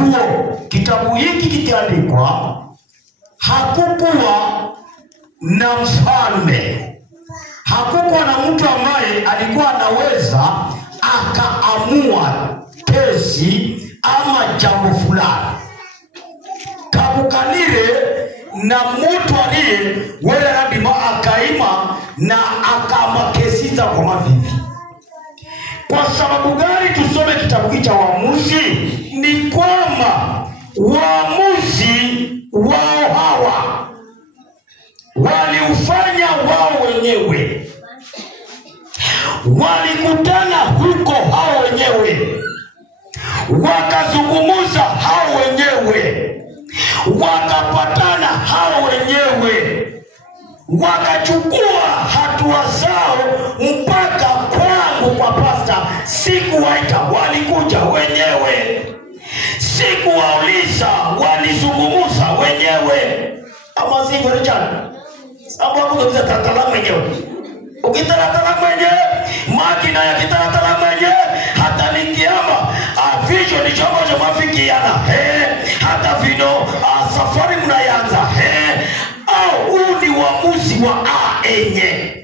huo kitabu hiki kikiandikwa, hakukuwa na mfalme, hakukuwa na mtu ambaye alikuwa anaweza akaamua kesi ama jambo fulani. Kakukanire na mtu aliye wele radima akaima na akama kesi za kwa mavivi. Kwa sababu gani tusome kitabu cha Waamuzi? Ni kwamba waamuzi wao hawa waliufanya wao wenyewe, walikutana huko hao wenyewe, wakazungumuza hao wenyewe, wakapatana hao wenyewe, wakachukua hatua zao mpaka kwangu kwa pasta. Sikuwaita, walikuja wenyewe. Sikuwauliza, walizungumuza wenyewe. Ama sivyo Richard? Sababu unaweza tatala mwenyewe. Ukitatala mwenyewe, makina ya kitatala mwenyewe, hata nikiama vision ni chombo cha mafikiana. Hata vino safari mnayanza. Au huu ni uamuzi wa enye.